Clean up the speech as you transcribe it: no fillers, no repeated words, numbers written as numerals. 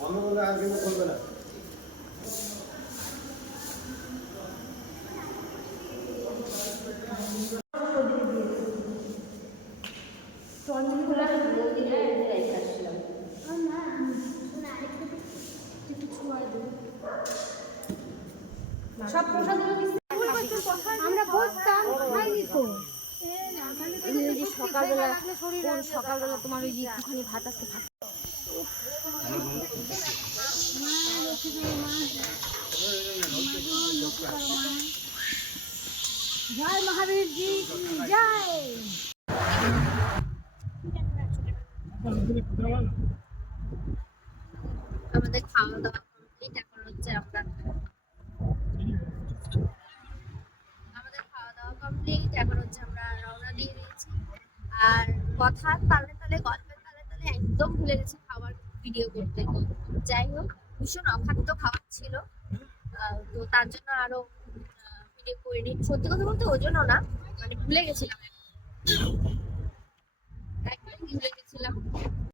বন্ধ করলে আর কিন্তু করবে না। সব প্রসাদ আমরা বসতাম খাইনি তো। সকালবেলা তোমার ওই যে একটুখানি ভাত আজকে ভাত জয় মহাবীর জি জয়। আমাদের খাওয়া দাওয়া কমপ্লিট। এখন হচ্ছে আমরা রওনা দিয়ে দিয়েছি। আর কথার তালে তালে গল্পের তালে তালে একদম ভুলে গেছি খাবার ভিডিও করতে। যাই হোক, ভীষণ অখাদ্য খাবার ছিল, তো তার জন্য আরো ভিডিও করিনি। সত্যি কথা বলতে ওজনও না, মানে ভুলে গেছিলাম, একদম ভুলে গেছিলাম।